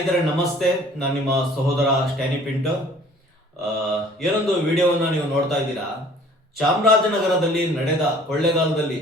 ಸ್ನೇಹಿತರೆ ನಮಸ್ತೆ. ನಾನು ನಿಮ್ಮ ಸಹೋದರ ಸ್ಟ್ಯಾನಿ ಪಿಂಟೋ. ಏನೊಂದು ವಿಡಿಯೋವನ್ನು ನೀವು ನೋಡ್ತಾ ಇದ್ದೀರಾ. ಚಾಮರಾಜನಗರದಲ್ಲಿ ನಡೆದ ಕೊಳ್ಳೆಗಾಲದಲ್ಲಿ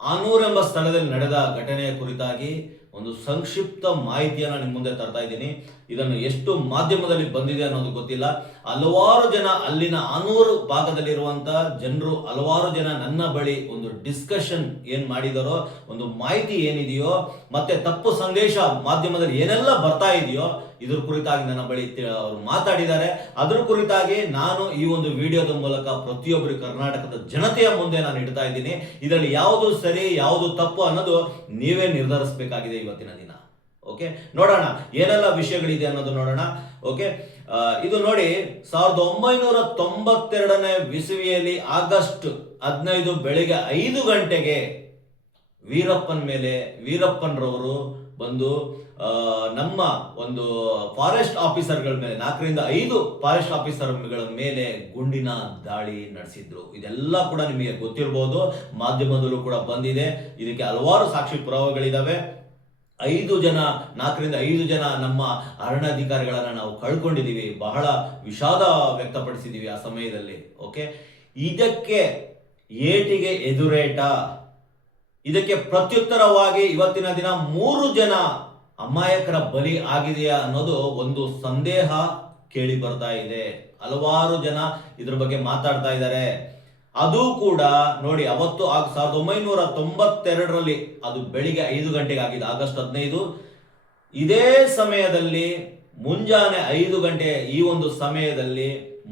ಆನೂರ್ ಎಂಬ ಸ್ಥಳದಲ್ಲಿ ನಡೆದ ಘಟನೆಯ ಕುರಿತಾಗಿ ಒಂದು ಸಂಕ್ಷಿಪ್ತ ಮಾಹಿತಿಯನ್ನು ನಿಮ್ಮ ಮುಂದೆ ತರ್ತಾ ಇದ್ದೀನಿ. ಇದನ್ನು ಎಷ್ಟು ಮಾಧ್ಯಮದಲ್ಲಿ ಬಂದಿದೆ ಅನ್ನೋದು ಗೊತ್ತಿಲ್ಲ. ಹಲವಾರು ಜನ ಅಲ್ಲಿನ ಆನೂರು ಭಾಗದಲ್ಲಿರುವಂತಹ ಜನರು ಹಲವಾರು ಜನ ನನ್ನ ಬಳಿ ಒಂದು ಡಿಸ್ಕಷನ್ ಏನ್ ಮಾಡಿದಾರೋ, ಒಂದು ಮಾಹಿತಿ ಏನಿದೆಯೋ, ಮತ್ತೆ ತಪ್ಪು ಸಂದೇಶ ಮಾಧ್ಯಮದಲ್ಲಿ ಏನೆಲ್ಲ ಬರ್ತಾ ಇದೆಯೋ ಇದ್ರ ಕುರಿತಾಗಿ ನನ್ನ ಬಳಿ ಅವರು ಮಾತಾಡಿದ್ದಾರೆ. ಅದ್ರ ಕುರಿತಾಗಿ ನಾನು ಈ ಒಂದು ವಿಡಿಯೋದ ಮೂಲಕ ಪ್ರತಿಯೊಬ್ಬರು ಕರ್ನಾಟಕದ ಜನತೆಯ ಮುಂದೆ ನಾನು ಇಡ್ತಾ ಇದ್ದೀನಿ. ಇದರಲ್ಲಿ ಯಾವುದು ಸರಿ ಯಾವುದು ತಪ್ಪು ಅನ್ನೋದು ನೀವೇ ನಿರ್ಧರಿಸಬೇಕಾಗಿದೆ ಇವತ್ತಿನ ದಿನ. ಓಕೆ, ನೋಡೋಣ ಏನೆಲ್ಲ ವಿಷಯಗಳಿದೆ ಅನ್ನೋದು ನೋಡೋಣ. ಓಕೆ, ಇದು ನೋಡಿ 1992ನೇ ಇಸವಿಯಲ್ಲಿ ಆಗಸ್ಟ್ 15 ಬೆಳಿಗ್ಗೆ 5 ಗಂಟೆಗೆ ವೀರಪ್ಪನ್ರವರು ಬಂದು ನಮ್ಮ ಒಂದು ಫಾರೆಸ್ಟ್ ಆಫೀಸರ್ಗಳ ಮೇಲೆ 4 ರಿಂದ 5 ಫಾರೆಸ್ಟ್ ಆಫೀಸರ್ಗಳ ಮೇಲೆ ಗುಂಡಿನ ದಾಳಿ ನಡೆಸಿದ್ರು. ಇದೆಲ್ಲ ಕೂಡ ನಿಮಗೆ ಗೊತ್ತಿರಬಹುದು, ಮಾಧ್ಯಮದಲ್ಲೂ ಕೂಡ ಬಂದಿದೆ. ಇದಕ್ಕೆ ಹಲವಾರು ಸಾಕ್ಷಿ ಪುರಾವೆಗಳಿದಾವೆ. 4 ರಿಂದ 5 ಜನ ನಮ್ಮ ಅರಣ್ಯಾಧಿಕಾರಿಗಳನ್ನ ನಾವು ಕಳ್ಕೊಂಡಿದ್ದೀವಿ. ಬಹಳ ವಿಷಾದ ವ್ಯಕ್ತಪಡಿಸಿದ್ದೀವಿ ಆ ಸಮಯದಲ್ಲಿ. ಓಕೆ, ಇದಕ್ಕೆ ಏಟಿಗೆ ಎದುರೇಟ, ಇದಕ್ಕೆ ಪ್ರತ್ಯುತ್ತರವಾಗಿ ಇವತ್ತಿನ ದಿನ 3 ಜನ ಅಮಾಯಕರ ಬಲಿ ಆಗಿದೆಯಾ ಅನ್ನೋದು ಒಂದು ಸಂದೇಹ ಕೇಳಿ ಬರ್ತಾ ಇದೆ. ಹಲವಾರು ಜನ ಇದ್ರ ಬಗ್ಗೆ ಮಾತಾಡ್ತಾ ಇದ್ದಾರೆ. ಅದು ಕೂಡ ನೋಡಿ, ಅವತ್ತು 1992ರಲ್ಲಿ ಅದು ಬೆಳಿಗ್ಗೆ 5 ಗಂಟೆಗೆ ಆಗಿದೆ, ಆಗಸ್ಟ್ 15. ಇದೇ ಸಮಯದಲ್ಲಿ ಮುಂಜಾನೆ 5 ಗಂಟೆ ಈ ಒಂದು ಸಮಯದಲ್ಲಿ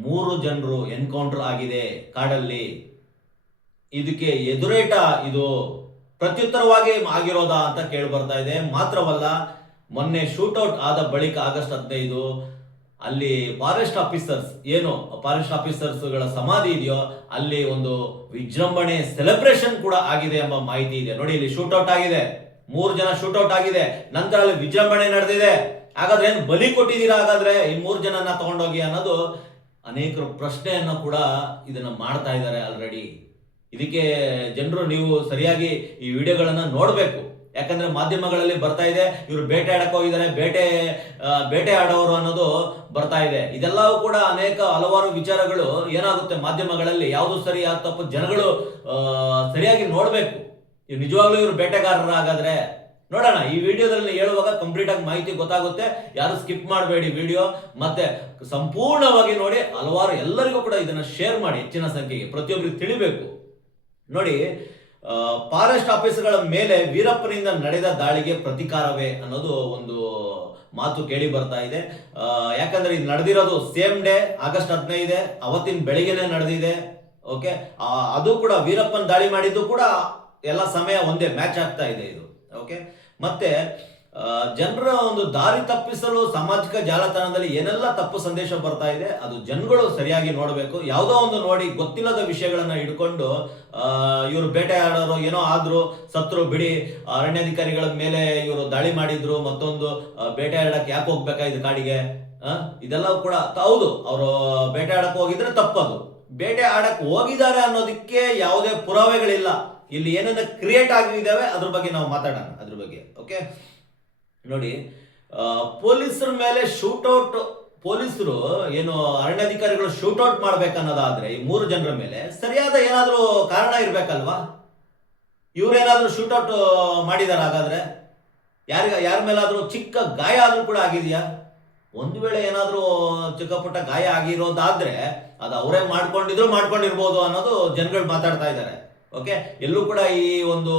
3 ಜನರು ಎನ್ಕೌಂಟರ್ ಆಗಿದೆ ಕಾಡಲ್ಲಿ. ಇದಕ್ಕೆ ಎದುರೇಟ, ಇದು ಪ್ರತ್ಯುತ್ತರವಾಗಿ ಆಗಿರೋದಾ ಅಂತ ಕೇಳಿ ಬರ್ತಾ ಇದೆ. ಮಾತ್ರವಲ್ಲ, ಮೊನ್ನೆ ಶೂಟೌಟ್ ಆದ ಬಳಿಕ ಆಗಸ್ಟ್ 15 ಅಲ್ಲಿ ಫಾರೆಸ್ಟ್ ಆಫೀಸರ್ಸ್ಗಳ ಸಮಾಧಿ ಇದೆಯೋ ಅಲ್ಲಿ ಒಂದು ವಿಜೃಂಭಣೆ ಸೆಲೆಬ್ರೇಷನ್ ಕೂಡ ಆಗಿದೆ ಎಂಬ ಮಾಹಿತಿ ಇದೆ. ನೋಡಿ, ಇಲ್ಲಿ ಶೂಟೌಟ್ ಆಗಿದೆ, 3 ಜನ ಶೂಟೌಟ್ ಆಗಿದೆ, ನಂತರ ಅಲ್ಲಿ ವಿಜೃಂಭಣೆ ನಡೆದಿದೆ. ಹಾಗಾದ್ರೆ ಏನು ಬಲಿ ಕೊಟ್ಟಿದ್ದೀರಾ ಹಾಗಾದ್ರೆ ಈ 3 ಜನನ ತಗೊಂಡೋಗಿ ಅನ್ನೋದು ಅನೇಕರು ಪ್ರಶ್ನೆಯನ್ನು ಕೂಡ ಇದನ್ನ ಮಾಡ್ತಾ ಇದ್ದಾರೆ ಆಲ್ರೆಡಿ. ಇದಕ್ಕೆ ಜನರು ನೀವು ಸರಿಯಾಗಿ ಈ ವಿಡಿಯೋಗಳನ್ನ ನೋಡಬೇಕು. ಯಾಕಂದ್ರೆ ಮಾಧ್ಯಮಗಳಲ್ಲಿ ಬರ್ತಾ ಇದೆ ಇವರು ಬೇಟೆ ಆಡಕ್ಕೆ ಹೋಗಿದ್ದಾರೆ, ಬೇಟೆ ಆಡೋರು ಅನ್ನೋದು ಬರ್ತಾ ಇದೆ. ಇದೆಲ್ಲವೂ ಕೂಡ ಹಲವಾರು ವಿಚಾರಗಳು ಏನಾಗುತ್ತೆ ಮಾಧ್ಯಮಗಳಲ್ಲಿ, ಯಾವುದು ಸರಿ ಯಾವ್ದು ತಪ್ಪು ಜನಗಳು ಸರಿಯಾಗಿ ನೋಡ್ಬೇಕು. ನಿಜವಾಗ್ಲೂ ಇವರು ಬೇಟೆಗಾರರಾಗಾದ್ರೆ ನೋಡೋಣ. ಈ ವಿಡಿಯೋದಲ್ಲಿ ಹೇಳುವಾಗ ಕಂಪ್ಲೀಟ್ ಆಗಿ ಮಾಹಿತಿ ಗೊತ್ತಾಗುತ್ತೆ. ಯಾರು ಸ್ಕಿಪ್ ಮಾಡಬೇಡಿ ವಿಡಿಯೋ, ಮತ್ತೆ ಸಂಪೂರ್ಣವಾಗಿ ನೋಡಿ. ಹಲವಾರು ಎಲ್ಲರಿಗೂ ಕೂಡ ಇದನ್ನ ಶೇರ್ ಮಾಡಿ, ಹೆಚ್ಚಿನ ಸಂಖ್ಯೆಗೆ ಪ್ರತಿಯೊಬ್ಬರಿಗೆ ತಿಳಿಬೇಕು. ನೋಡಿ, ಫಾರೆಸ್ಟ್ ಆಫೀಸರ್ಗಳ ಮೇಲೆ ವೀರಪ್ಪನಿಂದ ನಡೆದ ದಾಳಿಗೆ ಪ್ರತಿಕಾರವೇ ಅನ್ನೋದು ಒಂದು ಮಾತು ಕೇಳಿ ಬರ್ತಾ ಇದೆ. ಯಾಕಂದ್ರೆ ಇದು ನಡೆದಿರೋದು ಸೇಮ್ ಡೇ, ಆಗಸ್ಟ್ 15, ಅವತ್ತಿನ ಬೆಳಿಗ್ಗೆನೆ ನಡೆದಿದೆ. ಓಕೆ, ಅದು ಕೂಡ ವೀರಪ್ಪನ್ ದಾಳಿ ಮಾಡಿದ್ದು ಕೂಡ ಎಲ್ಲ ಸಮಯ ಒಂದೇ ಮ್ಯಾಚ್ ಆಗ್ತಾ ಇದೆ ಇದು. ಓಕೆ, ಮತ್ತೆ ಜನರ ಒಂದು ದಾರಿ ತಪ್ಪಿಸಲು ಸಾಮಾಜಿಕ ಜಾಲತಾಣದಲ್ಲಿ ಏನೆಲ್ಲ ತಪ್ಪು ಸಂದೇಶ ಬರ್ತಾ ಇದೆ ಅದು ಜನಗಳು ಸರಿಯಾಗಿ ನೋಡಬೇಕು. ಯಾವುದೋ ಒಂದು ನೋಡಿ ಗೊತ್ತಿಲ್ಲದ ವಿಷಯಗಳನ್ನ ಹಿಡ್ಕೊಂಡು ಇವರು ಬೇಟೆ ಆಡೋರು ಏನೋ ಆದ್ರು ಸತ್ರು ಬಿಡಿ, ಅರಣ್ಯಾಧಿಕಾರಿಗಳ ಮೇಲೆ ಇವರು ದಾಳಿ ಮಾಡಿದ್ರು, ಮತ್ತೊಂದು ಬೇಟೆ ಆಡಕ್ಕೆ ಯಾಕೆ ಹೋಗ್ಬೇಕಾಯ್ತು ಕಾಡಿಗೆ, ಇದೆಲ್ಲ ಕೂಡ ಹೌದು. ಅವರು ಬೇಟೆ ಆಡಕ್ಕೆ ಹೋಗಿದ್ರೆ ತಪ್ಪದು. ಬೇಟೆ ಆಡಕ್ಕೆ ಹೋಗಿದ್ದಾರೆ ಅನ್ನೋದಕ್ಕೆ ಯಾವುದೇ ಪುರಾವೆಗಳಿಲ್ಲ. ಇಲ್ಲಿ ಏನೇನು ಕ್ರಿಯೇಟ್ ಆಗಿದ್ದಾವೆ ಅದ್ರ ಬಗ್ಗೆ ನಾವು ಮಾತಾಡೋಣ, ಅದ್ರ ಬಗ್ಗೆ. ಓಕೆ, ನೋಡಿ, ಪೊಲೀಸರ ಮೇಲೆ ಶೂಟೌಟ್, ಪೊಲೀಸರು ಏನು ಅರಣ್ಯಾಧಿಕಾರಿಗಳು ಶೂಟೌಟ್ ಮಾಡ್ಬೇಕನ್ನೋದಾದ್ರೆ ಈ 3 ಜನರ ಮೇಲೆ ಸರಿಯಾದ ಏನಾದ್ರೂ ಕಾರಣ ಇರ್ಬೇಕಲ್ವಾ? ಇವ್ರೇನಾದ್ರೂ ಶೂಟೌಟ್ ಮಾಡಿದಾರ ಹಾಗಾದ್ರೆ? ಯಾರ ಮೇಲಾದ್ರೂ ಚಿಕ್ಕ ಗಾಯ ಆದ್ರೂ ಕೂಡ ಆಗಿದೆಯಾ? ಒಂದು ವೇಳೆ ಏನಾದ್ರೂ ಚಿಕ್ಕ ಪುಟ್ಟ ಗಾಯ ಆಗಿರೋದಾದ್ರೆ ಅದು ಅವರೇ ಮಾಡ್ಕೊಂಡಿರ್ಬೋದು ಅನ್ನೋದು ಜನಗಳು ಮಾತಾಡ್ತಾ ಇದ್ದಾರೆ. ಓಕೆ, ಎಲ್ಲೂ ಕೂಡ ಈ ಒಂದು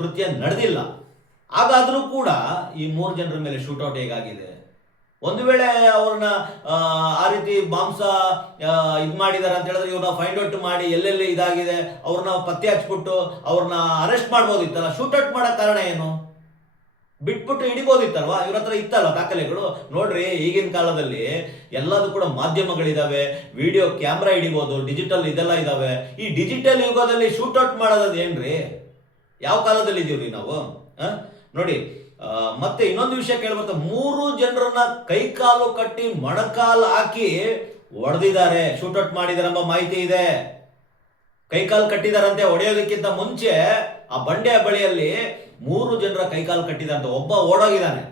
ಕೃತ್ಯ ನಡೆದಿಲ್ಲ. ಹಾಗಾದ್ರೂ ಕೂಡ ಈ 3 ಜನರ ಮೇಲೆ ಶೂಟೌಟ್ ಹೇಗಾಗಿದೆ? ಒಂದು ವೇಳೆ ಅವ್ರನ್ನ ಆ ರೀತಿ ಮಾಂಸ ಇದು ಮಾಡಿದಾರೆ ಅಂತ ಹೇಳಿದ್ರೆ ಇವ್ರನ್ನ ಫೈಂಡ್ ಔಟ್ ಮಾಡಿ ಎಲ್ಲೆಲ್ಲಿ ಇದಾಗಿದೆ ಅವ್ರನ್ನ ಪತ್ತೆ ಹಚ್ಬಿಟ್ಟು ಅವ್ರನ್ನ ಅರೆಸ್ಟ್ ಮಾಡ್ಬೋದಿತ್ತಲ್ಲ. ಶೂಟೌಟ್ ಮಾಡೋ ಕಾರಣ ಏನು? ಬಿಟ್ಬಿಟ್ಟು ಹಿಡಿಬೋದಿತ್ತಲ್ವಾ? ಇವ್ರ ಹತ್ರ ಇತ್ತಲ್ಲ ದಾಖಲೆಗಳು. ನೋಡ್ರಿ, ಈಗಿನ ಕಾಲದಲ್ಲಿ ಎಲ್ಲದೂ ಕೂಡ ಮಾಧ್ಯಮಗಳಿದಾವೆ, ವಿಡಿಯೋ ಕ್ಯಾಮ್ರಾ ಹಿಡಿಬೋದು, ಡಿಜಿಟಲ್ ಇದೆಲ್ಲ ಇದಾವೆ. ಈ ಡಿಜಿಟಲ್ ಯುಗದಲ್ಲಿ ಶೂಟೌಟ್ ಮಾಡೋದು ಏನ್ರಿ? ಯಾವ ಕಾಲದಲ್ಲಿ ಇದೀವ್ರಿ ನಾವು? ನೋಡಿ, ಮತ್ತೆ ಇನ್ನೊಂದು ವಿಷಯ ಕೇಳ್ಬೇಕು. 3 ಜನರನ್ನ ಕೈಕಾಲು ಕಟ್ಟಿ ಮೊಣಕಾಲು ಹಾಕಿ ಹೊಡೆದಿದ್ದಾರೆ, ಶೂಟೌಟ್ ಮಾಡಿದಾರೆ ಎಂಬ ಮಾಹಿತಿ ಇದೆ. ಕೈಕಾಲು ಕಟ್ಟಿದಾರಂತೆ. ಹೊಡೆಯೋದಕ್ಕಿಂತ ಮುಂಚೆ ಆ ಬಂಡೆಯ ಬಳಿಯಲ್ಲಿ 3 ಜನರ ಕೈಕಾಲು ಕಟ್ಟಿದಾರಂತೆ. ಒಬ್ಬ ಓಡೋಗಿದ್ದಾನೆ,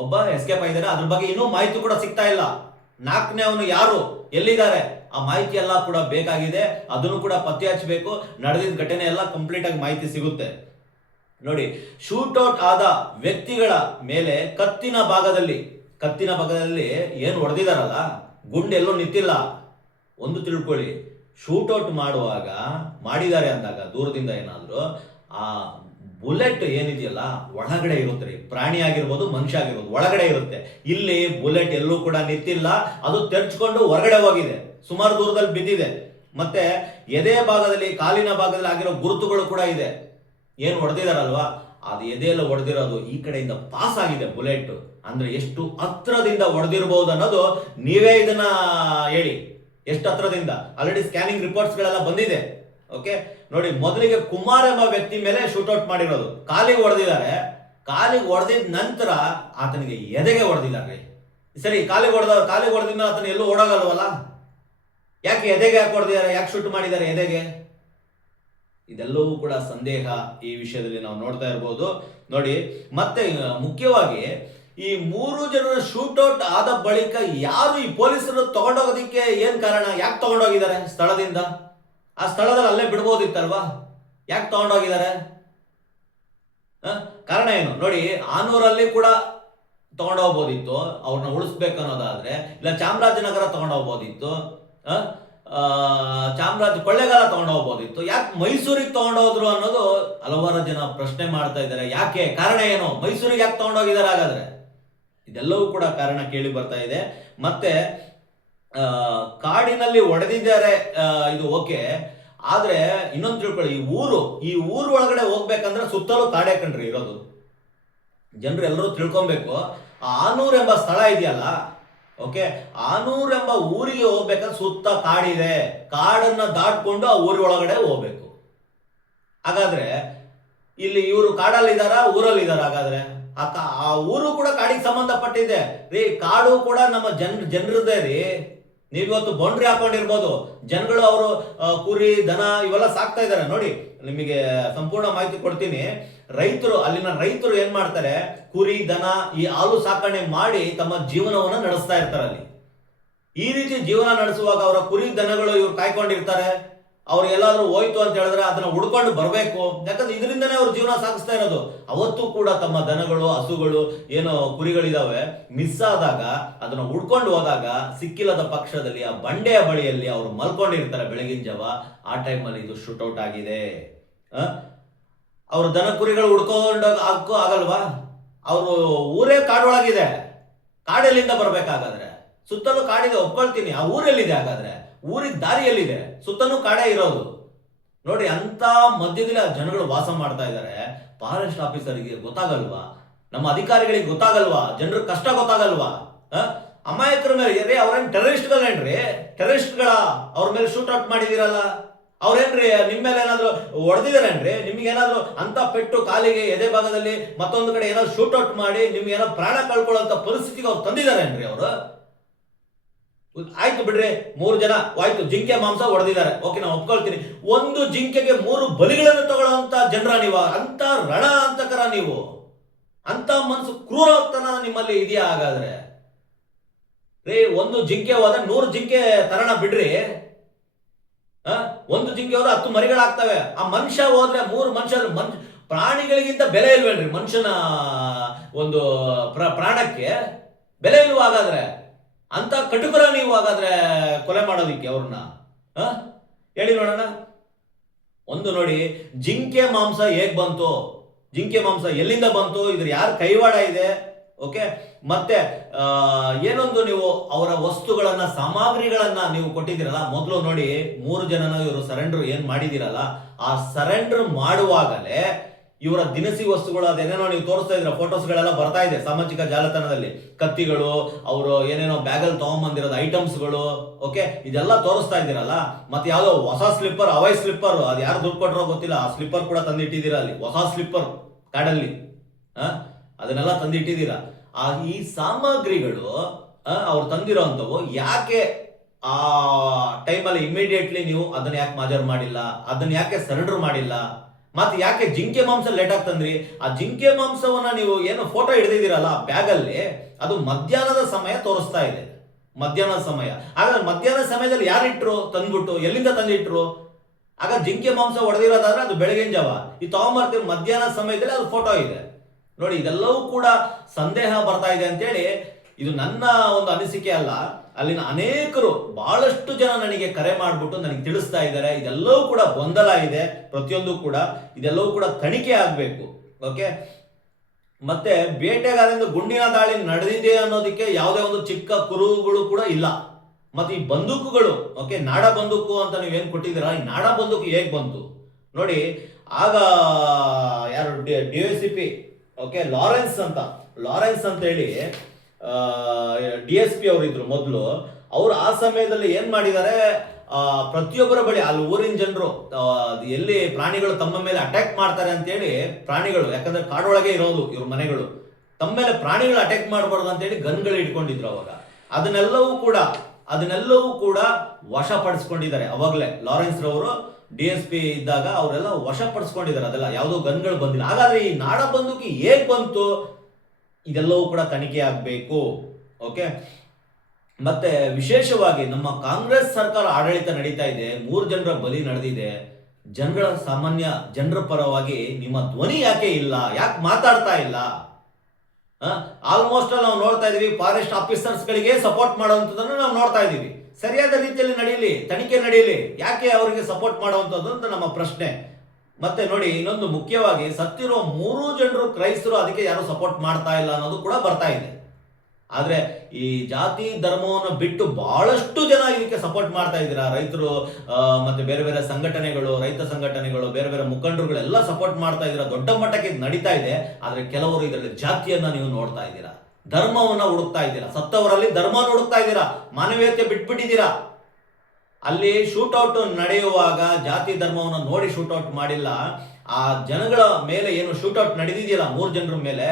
ಒಬ್ಬ ಎಸ್ಕೇಪ್ ಆಗಿದ್ದಾರೆ. ಅದ್ರ ಬಗ್ಗೆ ಇನ್ನೂ ಮಾಹಿತಿ ಕೂಡ ಸಿಗ್ತಾ ಇಲ್ಲ. ನಾಲ್ಕನೇ ಅವನು ಯಾರು, ಎಲ್ಲಿದ್ದಾರೆ, ಆ ಮಾಹಿತಿ ಎಲ್ಲ ಕೂಡ ಬೇಕಾಗಿದೆ. ಅದನ್ನು ಕೂಡ ಪತ್ತೆ ಹಚ್ಚಬೇಕು. ನಡೆದಿದ್ದ ಘಟನೆ ಎಲ್ಲ ಕಂಪ್ಲೀಟ್ ಆಗಿ ಮಾಹಿತಿ ಸಿಗುತ್ತೆ. ನೋಡಿ, ಶೂಟ್ಔಟ್ ಆದ ವ್ಯಕ್ತಿಗಳ ಮೇಲೆ ಕತ್ತಿನ ಭಾಗದಲ್ಲಿ ಏನು ಹೊಡೆದಿದಾರಲ್ಲ, ಗುಂಡೆಲ್ಲೂ ನಿಂತಿಲ್ಲ. ಒಂದು ತಿಳ್ಕೊಳ್ಳಿ, ಶೂಟ್ಔಟ್ ಮಾಡಿದ್ದಾರೆ ಅಂದಾಗ ದೂರದಿಂದ ಏನಾದ್ರು ಆ ಬುಲೆಟ್ ಏನಿದೆಯಲ್ಲ ಒಳಗಡೆ ಇರುತ್ತೆ ರೀ. ಪ್ರಾಣಿ ಆಗಿರ್ಬೋದು, ಮನುಷ್ಯ ಆಗಿರ್ಬೋದು, ಒಳಗಡೆ ಇರುತ್ತೆ. ಇಲ್ಲಿ ಬುಲೆಟ್ ಎಲ್ಲೂ ಕೂಡ ನಿಂತಿಲ್ಲ, ಅದು ತೆರ್ಚ್ಕೊಂಡು ಹೊರಗಡೆ ಹೋಗಿದೆ, ಸುಮಾರು ದೂರದಲ್ಲಿ ಬಿದ್ದಿದೆ. ಮತ್ತೆ ಎದೆ ಭಾಗದಲ್ಲಿ, ಕಾಲಿನ ಭಾಗದಲ್ಲಿ ಆಗಿರೋ ಗುರುತುಗಳು ಕೂಡ ಇದೆ. ಏನು ಹೊಡೆದಿದಾರಲ್ವಾ, ಅದು ಎದೆಯಲ್ಲ ಹೊಡೆದಿರೋದು ಈ ಕಡೆಯಿಂದ ಪಾಸ್ ಆಗಿದೆ ಬುಲೆಟ್. ಅಂದ್ರೆ ಎಷ್ಟು ಹತ್ರದಿಂದ ಹೊಡೆದಿರಬಹುದು ಅನ್ನೋದು ನೀವೇ ಇದನ್ನ ಹೇಳಿ, ಎಷ್ಟು ಹತ್ರದಿಂದ. ಆಲ್ರೆಡಿ ಸ್ಕ್ಯಾನಿಂಗ್ ರಿಪೋರ್ಟ್ಸ್ಗಳೆಲ್ಲ ಬಂದಿದೆ. ಓಕೆ, ನೋಡಿ, ಮೊದಲಿಗೆ ಕುಮಾರ್ ಎಂಬ ವ್ಯಕ್ತಿ ಮೇಲೆ ಶೂಟ್ಔಟ್ ಮಾಡಿರೋದು. ಕಾಲಿಗೆ ಹೊಡೆದಿದ ನಂತರ ಆತನಿಗೆ ಎದೆಗೆ ಹೊಡೆದಿದ್ದಾರೆ. ಸರಿ, ಕಾಲಿಗೆ ಹೊಡೆದಿದ್ದ ಆತನ ಎಲ್ಲೂ ಓಡೋಗಲ್ವಲ್ಲ, ಯಾಕೆ ಎದೆಗೆ ಯಾಕೆ ಹೊಡೆದಿದ್ದಾರೆ, ಯಾಕೆ ಶೂಟ್ ಮಾಡಿದ್ದಾರೆ ಎದೆಗೆ? ಇದೆಲ್ಲವೂ ಕೂಡ ಸಂದೇಹ ಈ ವಿಷಯದಲ್ಲಿ ನಾವು ನೋಡ್ತಾ ಇರ್ಬೋದು. ನೋಡಿ, ಮತ್ತೆ ಮುಖ್ಯವಾಗಿ ಈ 3 ಜನರ ಶೂಟ್ಔಟ್ ಆದ ಬಳಿಕ ಯಾರು ಈ ಪೊಲೀಸರು ತಗೊಂಡೋಗೋದಿಕ್ಕೆ ಏನ್ ಕಾರಣ, ಯಾಕೆ ತಗೊಂಡೋಗಿದ್ದಾರೆ ಸ್ಥಳದಿಂದ? ಆ ಸ್ಥಳದಲ್ಲಿ ಅಲ್ಲೇ ಬಿಡ್ಬೋದಿತ್ತಲ್ವಾ, ಯಾಕೆ ತಗೊಂಡೋಗಿದ್ದಾರೆ? ಕಾರಣ ಏನು ನೋಡಿ, ಆನೂರಲ್ಲಿ ಕೂಡ ತಗೊಂಡೋಗ್ಬೋದಿತ್ತು ಅವ್ರನ್ನ ಉಳಿಸ್ಬೇಕು ಅನ್ನೋದಾದ್ರೆ, ಇಲ್ಲ ಚಾಮರಾಜನಗರ ತಗೊಂಡೋಗ್ಬೋದಿತ್ತು, ಕೊಳ್ಳೇಗಾಲ ತಗೊಂಡೋಗ್ಬೋದಿತ್ತು. ಯಾಕೆ ಮೈಸೂರಿಗೆ ತಗೊಂಡೋದ್ರು ಅನ್ನೋದು ಹಲವಾರು ಜನ ಪ್ರಶ್ನೆ ಮಾಡ್ತಾ ಇದ್ದಾರೆ. ಯಾಕೆ, ಕಾರಣ ಏನು, ಮೈಸೂರಿಗೆ ಯಾಕೆ ತಗೊಂಡೋಗಿದ್ದಾರೆ ಹಾಗಾದ್ರೆ? ಇದೆಲ್ಲವೂ ಕೂಡ ಕಾರಣ ಕೇಳಿ ಬರ್ತಾ ಇದೆ. ಮತ್ತೆ ಕಾಡಿನಲ್ಲಿ ಹೊಡೆದಿದ್ದಾರೆ, ಇದು ಓಕೆ. ಆದ್ರೆ ಇನ್ನೊಂದು ತಿಳ್ಕೊಳ್ಳಿ, ಈ ಊರು ಒಳಗಡೆ ಹೋಗ್ಬೇಕಂದ್ರೆ ಸುತ್ತಲೂ ಕಾಡೇ ಕಣ್ರಿ ಇರೋದು. ಜನರು ಎಲ್ಲರೂ ತಿಳ್ಕೊಬೇಕು. ಆನೂರ್ ಎಂಬ ಸ್ಥಳ ಇದೆಯಲ್ಲ, ಓಕೆ, ಆನೂರ್ ಎಂಬ ಊರಿಗೆ ಹೋಗ್ಬೇಕಂದ್ರೆ ಸುತ್ತ ಕಾಡಿದೆ. ಕಾಡನ್ನ ದಾಟ್ಕೊಂಡು ಆ ಊರಿ ಒಳಗಡೆ ಹೋಗ್ಬೇಕು. ಹಾಗಾದ್ರೆ ಇಲ್ಲಿ ಇವರು ಕಾಡಲ್ಲಿದ್ದಾರ, ಊರಲ್ಲಿದ್ದಾರ? ಹಾಗಾದ್ರೆ ಆ ಊರು ಕೂಡ ಕಾಡಿಗೆ ಸಂಬಂಧಪಟ್ಟಿದೆ ರೀ. ಕಾಡು ಕೂಡ ನಮ್ಮ ಜನರದೇ ರೀ. ನೀವಿವತ್ತು ಬೌಂಡ್ರಿ ಹಾಕೊಂಡಿರ್ಬೋದು, ಜನಗಳು ಅವರು ಕುರಿ ದನ ಇವೆಲ್ಲ ಸಾಕ್ತಾ ಇದ್ದಾರೆ. ನೋಡಿ, ನಿಮಗೆ ಸಂಪೂರ್ಣ ಮಾಹಿತಿ ಕೊಡ್ತೀನಿ. ಅಲ್ಲಿನ ರೈತರು ಏನ್ ಮಾಡ್ತಾರೆ, ಕುರಿ ದನ ಈ ಹಾಲು ಸಾಕಣೆ ಮಾಡಿ ತಮ್ಮ ಜೀವನವನ್ನ ನಡೆಸ್ತಾ ಇರ್ತಾರೆ. ಅಲ್ಲಿ ಈ ರೀತಿ ಜೀವನ ನಡೆಸುವಾಗ ಅವರ ಕುರಿ ದನಗಳು ಇವ್ರು ಕಾಯ್ಕೊಂಡಿರ್ತಾರೆ. ಅವ್ರು ಎಲ್ಲಾದ್ರೂ ಹೋಯ್ತು ಅಂತ ಹೇಳಿದ್ರೆ ಅದನ್ನ ಹುಡ್ಕೊಂಡು ಬರಬೇಕು, ಯಾಕಂದ್ರೆ ಇದರಿಂದನೇ ಅವ್ರ ಜೀವನ ಸಾಗಿಸ್ತಾ ಇರೋದು. ಅವತ್ತು ಕೂಡ ತಮ್ಮ ದನಗಳು, ಹಸುಗಳು, ಏನೋ ಕುರಿಗಳಿದಾವೆ, ಮಿಸ್ ಆದಾಗ ಅದನ್ನ ಹುಡ್ಕೊಂಡು ಹೋದಾಗ ಸಿಕ್ಕಿಲ್ಲದ ಪಕ್ಷದಲ್ಲಿ ಆ ಬಂಡೆಯ ಬಳಿಯಲ್ಲಿ ಅವ್ರು ಮಲ್ಕೊಂಡಿರ್ತಾರೆ ಬೆಳಗಿನ ಜಾವ. ಆ ಟೈಮಲ್ಲಿ ಇದು ಶೂಟ್ಔಟ್ ಆಗಿದೆ. ಅವ್ರ ದನ ಕುರಿಗಳು ಹುಡ್ಕೊಂಡು ಆಗಲ್ವಾ? ಅವರು ಊರೇ ಕಾಡೊಳಗಿದೆ, ಕಾಡೆಲ್ಲಿಂದ ಬರ್ಬೇಕಾಗಾದ್ರೆ? ಸುತ್ತಲೂ ಕಾಡಿದೆ, ಒಪ್ಕೊಳ್ತೀನಿ. ಆ ಊರೆಲ್ಲಿದೆ ಹಾಗಾದ್ರೆ? ಊರಿಗೆ ದಾರಿಯಲ್ಲಿದೆ, ಸುತ್ತಲೂ ಕಾಡೇ ಇರೋದು. ನೋಡಿ, ಅಂತ ಮಧ್ಯದಲ್ಲಿ ಆ ಜನಗಳು ವಾಸ ಮಾಡ್ತಾ ಇದ್ದಾರೆ. ಫಾರೆಸ್ಟ್ ಆಫೀಸರ್ಗೆ ಗೊತ್ತಾಗಲ್ವಾ? ನಮ್ಮ ಅಧಿಕಾರಿಗಳಿಗೆ ಗೊತ್ತಾಗಲ್ವಾ? ಜನರ ಕಷ್ಟ ಗೊತ್ತಾಗಲ್ವಾ? ಅಮಾಯಕರ ಮೇಲೆ ಅವ್ರೇನ್ ಟೆರರಿಸ್ಟ್ಗಳೇನ್ರಿ? ಟೆರರಿಸ್ಟ್ಗಳ ಅವ್ರ ಮೇಲೆ ಶೂಟ್ಔಟ್ ಮಾಡಿದಿರಲ್ಲ, ಅವ್ರೇನ್ರಿ ನಿಮ್ಮ ಮೇಲೆ ಏನಾದ್ರು ಹೊಡೆದಿದಾರೇನ್ರಿ? ನಿಮ್ಗೆ ಏನಾದ್ರು ಅಂತ ಪೆಟ್ಟು ಕಾಲಿಗೆ, ಎದೆ ಭಾಗದಲ್ಲಿ, ಮತ್ತೊಂದು ಕಡೆ ಏನಾದ್ರು ಶೂಟ್ಔಟ್ ಮಾಡಿ ನಿಮ್ಗೆ ಏನೋ ಪ್ರಾಣ ಕಳ್ಕೊಳ್ಳೋ ಪರಿಸ್ಥಿತಿಗೆ ಅವ್ರು ತಂದಿದಾರೇನ್ರಿ ಅವರು? ಆಯ್ತು ಬಿಡ್ರಿ, 3 ಜನ ಆಯ್ತು, ಜಿಂಕೆ ಮಾಂಸ ಹೊಡೆದಿದ್ದಾರೆ, ಓಕೆ, ನಾವು ಒಪ್ಕೊಳ್ತೀನಿ. ಒಂದು ಜಿಂಕೆಗೆ 3 ಬಲಿಗಳನ್ನು ತಗೊಳ್ಳುವಂತ ಜನರ ನೀವು? ಅಂತ ರಣ ಅಂತಕರ ನೀವು? ಅಂತ ಮನಸ್ಸು, ಕ್ರೂರತನ ನಿಮ್ಮಲ್ಲಿ ಇದೆಯಾ ಹಾಗಾದ್ರೆ? ರೇ, ಒಂದು ಜಿಂಕೆ ಹೋದ್ರೆ 100 ಜಿಂಕೆ ತರಣ ಬಿಡ್ರಿ. ಒಂದು ಜಿಂಕೆ ಹೋದ್ರೆ 10 ಮರಿಗಳಾಗ್ತವೆ. ಆ ಮನುಷ್ಯ ಹೋದ್ರೆ 3 ಮನುಷ್ಯರು. ಪ್ರಾಣಿಗಳಿಗಿಂತ ಬೆಲೆ ಇಲ್ವೇನ್ರಿ ಮನುಷ್ಯನ ಒಂದು ಪ್ರಾಣಕ್ಕೆ? ಬೆಲೆ ಇಲ್ವ ಹಾಗಾದ್ರೆ? ಅಂತ ಕಟುಕರ ನೀವು ಹಾಗಾದ್ರೆ ಕೊಲೆ ಮಾಡೋದಿಕ್ಕೆ ಅವ್ರನ್ನ? ಹೇಳಿ ನೋಡೋಣ. ಒಂದು ನೋಡಿ, ಜಿಂಕೆ ಮಾಂಸ ಹೇಗ್ ಬಂತು, ಜಿಂಕೆ ಮಾಂಸ ಎಲ್ಲಿಂದ ಬಂತು, ಇದ್ರ ಯಾರ ಕೈವಾಡ ಇದೆ? ಓಕೆ, ಮತ್ತೆ ಏನೊಂದು ನೀವು ಅವರ ವಸ್ತುಗಳನ್ನ, ಸಾಮಗ್ರಿಗಳನ್ನ ನೀವು ಕೊಟ್ಟಿದ್ದೀರಲ್ಲ. ಮೊದಲು ನೋಡಿ, 3 ಜನನ ಇವರು ಸರೆಂಡರ್ ಏನ್ ಮಾಡಿದಿರಲ್ಲ, ಆ ಸರೆಂಡರ್ ಮಾಡುವಾಗಲೇ ಇವರ ದಿನಸಿ ವಸ್ತುಗಳು ಅದೇನೇನೋ ನೀವು ತೋರಿಸ್ತಾ ಇದ್ರ ಫೋಟೋಸ್ಗಳೆಲ್ಲ ಬರ್ತಾ ಇದೆ ಸಾಮಾಜಿಕ ಜಾಲತಾಣದಲ್ಲಿ. ಕತ್ತಿಗಳು, ಅವರು ಏನೇನೋ ಬ್ಯಾಗಲ್ಲಿ ತಗೊಂಡ್ಬಂದಿರೋದು ಐಟಮ್ಸ್ಗಳು, ಓಕೆ, ಇದೆಲ್ಲ ತೋರಿಸ್ತಾ ಇದ್ದೀರಲ್ಲ. ಮತ್ತೆ ಯಾವ್ದೋ ಹೊಸ ಸ್ಲಿಪ್ಪರ್, ಅವೈ ಸ್ಲಿಪ್ಪರ್, ಅದು ಯಾರು ದುಡ್ಡು ಕೊಟ್ಟರೋ ಗೊತ್ತಿಲ್ಲ, ಆ ಸ್ಲಿಪ್ಪರ್ ಕೂಡ ತಂದಿಟ್ಟಿದ್ದೀರಾ ಅಲ್ಲಿ, ಹೊಸ ಸ್ಲಿಪ್ಪರ್ ಕಾಡಲ್ಲಿ. ಅದನ್ನೆಲ್ಲ ತಂದಿಟ್ಟಿದ್ದೀರಾ. ಈ ಸಾಮಗ್ರಿಗಳು ಅವ್ರು ತಂದಿರೋ ಅಂಥವು ಯಾಕೆ ಆ ಟೈಮಲ್ಲಿ ಇಮಿಡಿಯೇಟ್ಲಿ ನೀವು ಅದನ್ನ ಯಾಕೆ ಮಾಜರ್ ಮಾಡಿಲ್ಲ, ಅದನ್ನ ಯಾಕೆ ಸರೆಂಡರ್ ಮಾಡಿಲ್ಲ? ಮತ್ತೆ ಯಾಕೆ ಜಿಂಕೆ ಮಾಂಸ ಲೇಟ್ ಆಗಿ ತಂದ್ರಿ? ಆ ಜಿಂಕೆ ಮಾಂಸವನ್ನ ನೀವು ಏನು ಫೋಟೋ ಹಿಡಿದಿದ್ದೀರಲ್ಲ ಬ್ಯಾಗಲ್ಲಿ, ಅದು ಮಧ್ಯಾಹ್ನದ ಸಮಯ ತೋರಿಸ್ತಾ ಇದೆ, ಮಧ್ಯಾಹ್ನದ ಸಮಯ. ಹಾಗಾದ್ರೆ ಮಧ್ಯಾಹ್ನದ ಸಮಯದಲ್ಲಿ ಯಾರಿಟ್ರು ತಂದ್ಬಿಟ್ಟು, ಎಲ್ಲಿಂದ ತಂದಿಟ್ರು? ಆಗ ಜಿಂಕೆ ಮಾಂಸ ಹೊಡೆದಿರೋದಾದ್ರೆ ಅದು ಬೆಳಗಿನ ಜಾವ, ಈ ತಗೊಂಬರ್ತೀವಿ ಮಧ್ಯಾಹ್ನ ಸಮಯದಲ್ಲಿ ಅದು ಫೋಟೋ ಇದೆ ನೋಡಿ. ಇದೆಲ್ಲವೂ ಕೂಡ ಸಂದೇಹ ಬರ್ತಾ ಇದೆ ಅಂತೇಳಿ, ಇದು ನನ್ನ ಒಂದು ಅನಿಸಿಕೆ ಅಲ್ಲ, ಅಲ್ಲಿನ ಅನೇಕರು ಬಹಳಷ್ಟು ಜನ ನನಗೆ ಕರೆ ಮಾಡಿಬಿಟ್ಟು ನನಗೆ ತಿಳಿಸ್ತಾ ಇದ್ದಾರೆ. ಇದೆಲ್ಲವೂ ಕೂಡ ಗೊಂದಲ ಇದೆ, ಪ್ರತಿಯೊಂದು ಕೂಡ ಇದೆಲ್ಲವೂ ಕೂಡ ತನಿಖೆ ಆಗಬೇಕು. ಓಕೆ, ಮತ್ತೆ ಬೇಟೆಗಾರರಿಂದ ಗುಂಡಿನ ದಾಳಿ ನಡೆದಿದೆ ಅನ್ನೋದಕ್ಕೆ ಯಾವುದೇ ಒಂದು ಚಿಕ್ಕ ಕುರುಹುಗಳು ಕೂಡ ಇಲ್ಲ. ಮತ್ತೆ ಈ ಬಂದೂಕುಗಳು, ಓಕೆ, ನಾಡ ಬಂದೂಕು ಅಂತ ನೀವೇನು ಕೊಟ್ಟಿದ್ದೀರಾ, ಈ ನಾಡ ಬಂದೂಕು ಹೇಗೆ ಬಂತು ನೋಡಿ. ಆಗ ಯಾರು DSP, ಓಕೆ, ಲಾರೆನ್ಸ್ ಅಂತ ಹೇಳಿ DSP ಅವರು ಇದ್ರು ಮೊದಲು. ಅವರು ಆ ಸಮಯದಲ್ಲಿ ಏನ್ ಮಾಡಿದ್ದಾರೆ, ಪ್ರತಿಯೊಬ್ಬರ ಬಳಿ ಅಲ್ಲಿ ಊರಿನ ಜನರು ಎಲ್ಲಿ ಪ್ರಾಣಿಗಳು ತಮ್ಮ ಮೇಲೆ ಅಟ್ಯಾಕ್ ಮಾಡ್ತಾರೆ ಅಂತೇಳಿ, ಪ್ರಾಣಿಗಳು ಯಾಕಂದ್ರೆ ಕಾಡೊಳಗೆ ಇರೋದು ಇವ್ರ ಮನೆಗಳು, ತಮ್ಮ ಮೇಲೆ ಪ್ರಾಣಿಗಳು ಅಟ್ಯಾಕ್ ಮಾಡಬಾರ್ದು ಅಂತೇಳಿ ಗನ್ಗಳು ಇಟ್ಕೊಂಡಿದ್ರು ಅವಾಗ. ಅದನ್ನೆಲ್ಲವೂ ಕೂಡ ವಶಪಡಿಸ್ಕೊಂಡಿದ್ದಾರೆ ಅವಾಗಲೇ. ಲಾರೆನ್ಸ್ ರವರು DSP ಇದ್ದಾಗ ಅವರೆಲ್ಲ ವಶಪಡಿಸ್ಕೊಂಡಿದ್ದಾರೆ, ಅದೆಲ್ಲ ಯಾವುದೋ ಗನ್ಗಳು ಬಂದಿಲ್ಲ. ಹಾಗಾದ್ರೆ ಈ ನಾಡ ಬಂದೂಕಿ ಹೇಗ್ ಬಂತು, ಇದೆಲ್ಲವೂ ಕೂಡ ತನಿಖೆ ಆಗಬೇಕು. ಓಕೆ, ಮತ್ತೆ ವಿಶೇಷವಾಗಿ ನಮ್ಮ ಕಾಂಗ್ರೆಸ್ ಸರ್ಕಾರ ಆಡಳಿತ ನಡೀತಾ ಇದೆ, 3 ಜನರ ಬಲಿ ನಡೆದಿದೆ. ಸಾಮಾನ್ಯ ಜನರ ಪರವಾಗಿ ನಿಮ್ಮ ಧ್ವನಿ ಯಾಕೆ ಇಲ್ಲ, ಯಾಕೆ ಮಾತಾಡ್ತಾ ಇಲ್ಲ? ಆಲ್ಮೋಸ್ಟ್ ನಾವು ನೋಡ್ತಾ ಇದೀವಿ, ಫಾರೆಸ್ಟ್ ಆಫೀಸರ್ಸ್ ಗಳಿಗೆ ಸಪೋರ್ಟ್ ಮಾಡುವಂಥದ್ದನ್ನು ನಾವು ನೋಡ್ತಾ ಇದೀವಿ. ಸರಿಯಾದ ರೀತಿಯಲ್ಲಿ ನಡೆಯಲಿ, ತನಿಖೆ ನಡೆಯಲಿ, ಯಾಕೆ ಅವರಿಗೆ ಸಪೋರ್ಟ್ ಮಾಡುವಂಥದ್ದು ಅಂತ ನಮ್ಮ ಪ್ರಶ್ನೆ. ಮತ್ತೆ ನೋಡಿ, ಇನ್ನೊಂದು ಮುಖ್ಯವಾಗಿ ಸತ್ತಿರೋ 3 ಜನರು ಕ್ರೈಸ್ತರು, ಅದಕ್ಕೆ ಯಾರು ಸಪೋರ್ಟ್ ಮಾಡ್ತಾ ಇಲ್ಲ ಅನ್ನೋದು ಕೂಡ ಬರ್ತಾ ಇದೆ. ಆದ್ರೆ ಈ ಜಾತಿ ಧರ್ಮವನ್ನು ಬಿಟ್ಟು ಬಹಳಷ್ಟು ಜನ ಇದಕ್ಕೆ ಸಪೋರ್ಟ್ ಮಾಡ್ತಾ ಇದ್ದೀರಾ. ರೈತರು ಮತ್ತೆ ಬೇರೆ ಬೇರೆ ಸಂಘಟನೆಗಳು, ರೈತ ಸಂಘಟನೆಗಳು, ಬೇರೆ ಬೇರೆ ಮುಖಂಡರುಗಳೆಲ್ಲ ಸಪೋರ್ಟ್ ಮಾಡ್ತಾ ಇದ್ದೀರಾ. ದೊಡ್ಡ ಮಟ್ಟಕ್ಕೆ ನಡೀತಾ ಇದೆ. ಆದ್ರೆ ಕೆಲವರು ಇದರಲ್ಲಿ ಜಾತಿಯನ್ನ ನೀವು ನೋಡ್ತಾ ಇದ್ದೀರಾ, ಧರ್ಮವನ್ನ ಹುಡುಕ್ತಾ ಇದ್ದೀರಾ, ಸತ್ತವರಲ್ಲಿ ಧರ್ಮವನ್ನು ಹುಡುಕ್ತಾ ಇದ್ದೀರಾ, ಮಾನವೀಯತೆ ಬಿಟ್ಬಿಟ್ಟಿದ್ದೀರಾ. ಅಲ್ಲಿ ಶೂಟೌಟ್ ನಡೆಯುವಾಗ ಜಾತಿ ಧರ್ಮವನ್ನು ನೋಡಿ ಶೂಟೌಟ್ ಮಾಡಿಲ್ಲ. ಆ ಜನಗಳ ಮೇಲೆ ಏನು ಶೂಟೌಟ್ ನಡೆದಿದೆಯಲ್ಲ 3 ಜನರ ಮೇಲೆ,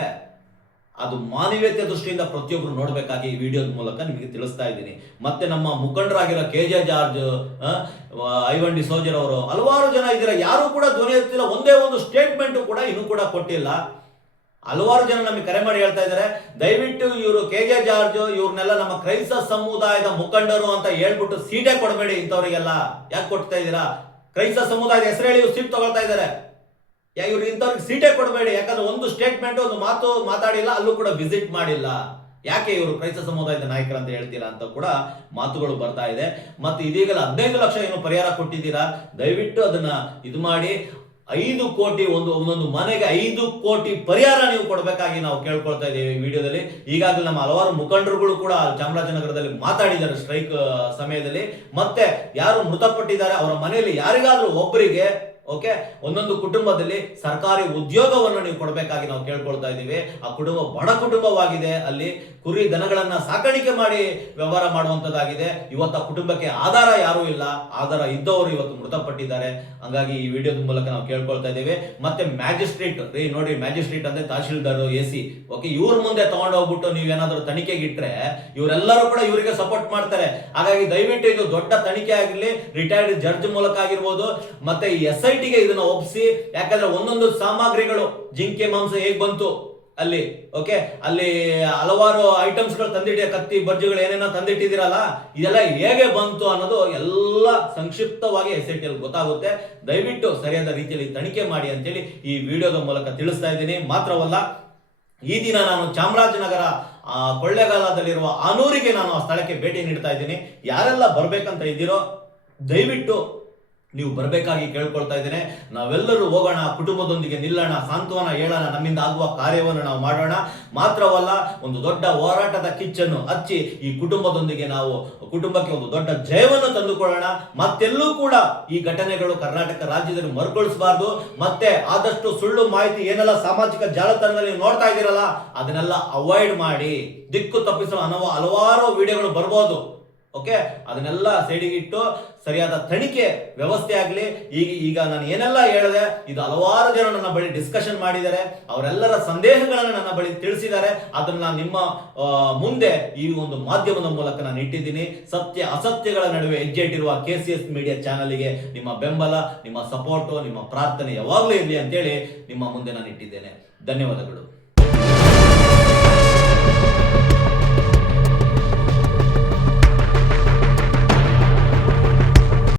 ಅದು ಮಾನವೀಯತೆ ದೃಷ್ಟಿಯಿಂದ ಪ್ರತಿಯೊಬ್ಬರು ನೋಡಬೇಕಾಗಿ ಈ ವಿಡಿಯೋದ ಮೂಲಕ ನಿಮಗೆ ತಿಳಿಸ್ತಾ ಇದ್ದೀನಿ. ಮತ್ತೆ ನಮ್ಮ ಮುಖಂಡರಾಗಿರೋ KJ ಜಾರ್ಜ್, ಐವನ್ ಡಿಸೋಜರ್ ಅವರು, ಹಲವಾರು ಜನ ಇದ್ದೀರಾ, ಯಾರು ಕೂಡ ಧ್ವನಿ ಎತ್ತಿಲ್ಲ. ಒಂದೇ ಒಂದು ಸ್ಟೇಟ್ಮೆಂಟ್ ಕೂಡ ಇನ್ನೂ ಕೂಡ ಕೊಟ್ಟಿಲ್ಲ. ಹಲವಾರು ಜನ ನಮಗೆ ಕರೆ ಮಾಡಿ ಹೇಳ್ತಾ ಇದ್ದಾರೆ, ದಯವಿಟ್ಟು ಇವರು KJ ಜಾರ್ಜ್ ಇವ್ರನ್ನೆಲ್ಲ ನಮ್ಮ ಕ್ರೈಸ್ತ ಸಮುದಾಯದ ಮುಖಂಡರು ಅಂತ ಹೇಳ್ಬಿಟ್ಟು ಸೀಟೇ ಕೊಡಬೇಡಿ ಇಂಥವ್ರಿಗೆಲ್ಲ. ಯಾಕೆ ಕೊಡ್ತಾ ಇದ್ದೀರಾ? ಕ್ರೈಸ್ತ ಸಮುದಾಯದ ಹೆಸರು ಹೇಳಿ ಸೀಟ್ ತಗೊಳ್ತಾ ಇದ್ದಾರೆ. ಇವ್ರು ಇಂಥವ್ರಿಗೆ ಸೀಟೇ ಕೊಡಬೇಡಿ. ಯಾಕಂದ್ರೆ ಒಂದು ಸ್ಟೇಟ್ಮೆಂಟ್, ಒಂದು ಮಾತು ಮಾತಾಡಿಲ್ಲ, ಅಲ್ಲೂ ಕೂಡ ವಿಸಿಟ್ ಮಾಡಿಲ್ಲ. ಯಾಕೆ ಇವರು ಕ್ರೈಸ್ತ ಸಮುದಾಯದ ನಾಯಕರು ಅಂತ ಹೇಳ್ತೀರಾ ಅಂತ ಕೂಡ ಮಾತುಗಳು ಬರ್ತಾ ಇದೆ. ಮತ್ತೆ ಇದೀಗಲ 15 ಲಕ್ಷ ಏನು ಪರಿಹಾರ ಕೊಟ್ಟಿದ್ದೀರಾ, ದಯವಿಟ್ಟು ಅದನ್ನ ಇದು ಮಾಡಿ 5 ಕೋಟಿ, ಒಂದೊಂದು ಮನೆಗೆ 5 ಕೋಟಿ ಪರಿಹಾರ ನೀವು ಕೊಡಬೇಕಾಗಿ ನಾವು ಕೇಳ್ಕೊಳ್ತಾ ಇದ್ದೀವಿ ಈ ವಿಡಿಯೋದಲ್ಲಿ. ಈಗಾಗಲೇ ನಮ್ಮ ಹಲವಾರು ಮುಖಂಡರುಗಳು ಕೂಡ ಚಾಮರಾಜನಗರದಲ್ಲಿ ಮಾತಾಡಿದ್ದಾರೆ ಸ್ಟ್ರೈಕ್ ಸಮಯದಲ್ಲಿ. ಮತ್ತೆ ಯಾರು ಮೃತಪಟ್ಟಿದ್ದಾರೆ ಅವರ ಮನೆಯಲ್ಲಿ ಯಾರಿಗಾದ್ರೂ ಒಬ್ಬರಿಗೆ, ಓಕೆ, ಒಂದೊಂದು ಕುಟುಂಬದಲ್ಲಿ ಸರ್ಕಾರಿ ಉದ್ಯೋಗವನ್ನು ನೀವು ಕೊಡಬೇಕಾಗಿ ನಾವು ಕೇಳ್ಕೊಳ್ತಾ ಇದ್ದೀವಿ. ಆ ಕುಟುಂಬ ಬಡ ಕುಟುಂಬವಾಗಿದೆ, ಅಲ್ಲಿ ಕುರಿ ದನಗಳನ್ನ ಸಾಕಾಣಿಕೆ ಮಾಡಿ ವ್ಯವಹಾರ ಮಾಡುವಂತದ್ದಾಗಿದೆ. ಇವತ್ತು ಆ ಕುಟುಂಬಕ್ಕೆ ಆಧಾರ ಯಾರೂ ಇಲ್ಲ, ಆಧಾರ ಇದ್ದವರು ಇವತ್ತು ಮೃತಪಟ್ಟಿದ್ದಾರೆ. ಹಂಗಾಗಿ ಈ ವಿಡಿಯೋದ ಮೂಲಕ ನಾವು ಕೇಳ್ಕೊಳ್ತಾ ಇದ್ದೀವಿ. ಮತ್ತೆ ಮ್ಯಾಜಿಸ್ಟ್ರೇಟ್ ನೋಡಿ, ಮ್ಯಾಜಿಸ್ಟ್ರೇಟ್ ಅಂದ್ರೆ ತಹಶೀಲ್ದಾರ್, AC, ಓಕೆ, ಇವ್ರ ಮುಂದೆ ತಗೊಂಡೋಗ್ಬಿಟ್ಟು ನೀವೇನಾದ್ರೂ ತನಿಖೆಗೆ ಇಟ್ರೆ ಇವರೆಲ್ಲರೂ ಕೂಡ ಇವರಿಗೆ ಸಪೋರ್ಟ್ ಮಾಡ್ತಾರೆ. ಹಾಗಾಗಿ ದಯವಿಟ್ಟು ಇದು ದೊಡ್ಡ ತನಿಖೆ ಆಗಿರ್ಲಿ, ರಿಟೈರ್ಡ್ ಜಡ್ಜ್ ಮೂಲಕ ಆಗಿರ್ಬೋದು, ಮತ್ತೆ ಈ SIT ಗೆ ಇದನ್ನ ಒಪ್ಪಿಸಿ. ಯಾಕಂದ್ರೆ ಒಂದೊಂದು ಸಾಮಗ್ರಿಗಳು, ಜಿಂಕೆ ಮಾಂಸ ಹೇಗ್ ಬಂತು ಅಲ್ಲಿ, ಓಕೆ, ಅಲ್ಲಿ ಹಲವಾರು ಐಟಮ್ಸ್ ಗಳು ತಂದಿಟ್ಟಿದೆ, ಕತ್ತಿ ಬರ್ಜುಗಳು ಏನೇನೋ ತಂದಿಟ್ಟಿದ್ದೀರಲ್ಲ, ಇದೆಲ್ಲ ಹೇಗೆ ಬಂತು ಅನ್ನೋದು ಎಲ್ಲ ಸಂಕ್ಷಿಪ್ತವಾಗಿ SIT ಅಲ್ಲಿ ಗೊತ್ತಾಗುತ್ತೆ. ದಯವಿಟ್ಟು ಸರಿಯಾದ ರೀತಿಯಲ್ಲಿ ತನಿಖೆ ಮಾಡಿ ಅಂತೇಳಿ ಈ ವಿಡಿಯೋದ ಮೂಲಕ ತಿಳಿಸ್ತಾ ಇದ್ದೀನಿ. ಮಾತ್ರವಲ್ಲ, ಈ ದಿನ ನಾನು ಚಾಮರಾಜನಗರ ಕೊಳ್ಳೇಗಾಲದಲ್ಲಿರುವ ಆನೂರಿಗೆ ನಾನು ಆ ಸ್ಥಳಕ್ಕೆ ಭೇಟಿ ನೀಡ್ತಾ ಇದ್ದೀನಿ. ಯಾರೆಲ್ಲ ಬರ್ಬೇಕಂತ ಇದ್ದೀರೋ ದಯವಿಟ್ಟು ನೀವು ಬರಬೇಕಾಗಿ ಕೇಳ್ಕೊಳ್ತಾ ಇದ್ದೇನೆ. ನಾವೆಲ್ಲರೂ ಹೋಗೋಣ, ಕುಟುಂಬದೊಂದಿಗೆ ನಿಲ್ಲೋಣ, ಸಾಂತ್ವನ ಹೇಳೋಣ, ನಮ್ಮಿಂದ ಆಗುವ ಕಾರ್ಯವನ್ನು ನಾವು ಮಾಡೋಣ. ಮಾತ್ರವಲ್ಲ, ಒಂದು ದೊಡ್ಡ ಹೋರಾಟದ ಕಿಚ್ಚನ್ನು ಹಚ್ಚಿ ಈ ಕುಟುಂಬಕ್ಕೆ ಒಂದು ದೊಡ್ಡ ಜಯವನ್ನು ತಂದುಕೊಳ್ಳೋಣ. ಮತ್ತೆಲ್ಲೂ ಕೂಡ ಈ ಘಟನೆಗಳು ಕರ್ನಾಟಕ ರಾಜ್ಯದಲ್ಲಿ ಮರುಕಳಿಸಬಾರ್ದು. ಮತ್ತೆ ಆದಷ್ಟು ಸುಳ್ಳು ಮಾಹಿತಿ ಏನೆಲ್ಲ ಸಾಮಾಜಿಕ ಜಾಲತಾಣದಲ್ಲಿ ನೀವು ನೋಡ್ತಾ ಇದ್ದೀರಲ್ಲ, ಅದನ್ನೆಲ್ಲ ಅವಾಯ್ಡ್ ಮಾಡಿ. ದಿಕ್ಕು ತಪ್ಪಿಸಲು ಹಲವಾರು ವಿಡಿಯೋಗಳು ಬರ್ಬೋದು, ಓಕೆ, ಅದನ್ನೆಲ್ಲ ಸೈಡಿಗಿಟ್ಟು ಸರಿಯಾದ ತನಿಖೆ ವ್ಯವಸ್ಥೆ ಆಗಲಿ. ಈಗ ನಾನು ಏನೆಲ್ಲ ಹೇಳಿದೆ ಇದು ಹಲವಾರು ಜನ ನನ್ನ ಬಳಿ ಡಿಸ್ಕಷನ್ ಮಾಡಿದ್ದಾರೆ, ಅವರೆಲ್ಲರ ಸಂದೇಹಗಳನ್ನು ನನ್ನ ಬಳಿ ತಿಳಿಸಿದ್ದಾರೆ. ಅದನ್ನ ನಿಮ್ಮ ಮುಂದೆ ಈ ಒಂದು ಮಾಧ್ಯಮದ ಮೂಲಕ ನಾನು ಇಟ್ಟಿದ್ದೀನಿ. ಸತ್ಯ ಅಸತ್ಯಗಳ ನಡುವೆ ಹೆಜ್ಜೆ ಇಟ್ಟಿರುವ KCS ಮೀಡಿಯಾ ಚಾನಲ್ಗೆ ನಿಮ್ಮ ಬೆಂಬಲ, ನಿಮ್ಮ ಸಪೋರ್ಟು, ನಿಮ್ಮ ಪ್ರಾರ್ಥನೆ ಯಾವಾಗಲೂ ಇರಲಿ ಅಂತೇಳಿ ನಿಮ್ಮ ಮುಂದೆ ನಾನು ಇಟ್ಟಿದ್ದೇನೆ. ಧನ್ಯವಾದಗಳು.